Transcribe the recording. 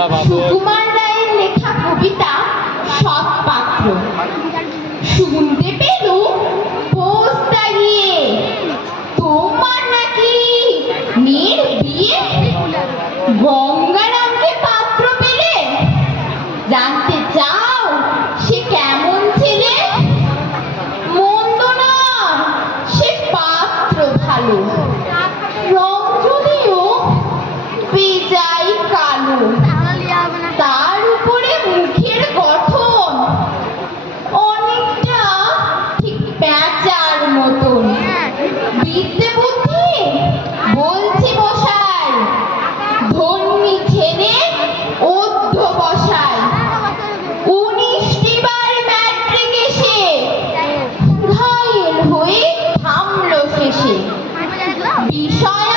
সুকুমার রায়ের লেখা কবিতা সৎপাত্র। শুনতে পেলুম পোস্তা গিয়ে তোমার নাকি মেয়ের বিয়ে। গঙ্গারামকে পাত্র পেলে, জানতে চাও সে কেমন ছেলে? মন্দ না, সে পাত্র ভালো, রং যদিও বেজাই কালো। তার উপরে মুখের গঠন অনেকটা ঠিক প্যাঁচার মতন। বিদ্যে বুদ্ধি বলছি বসায়, ধন্যী ছেলে অধ্যবসায়। 19টি বার ম্যাট্রিক এসে ঘায়েল হয়ে থামলো শেষে। বিষয়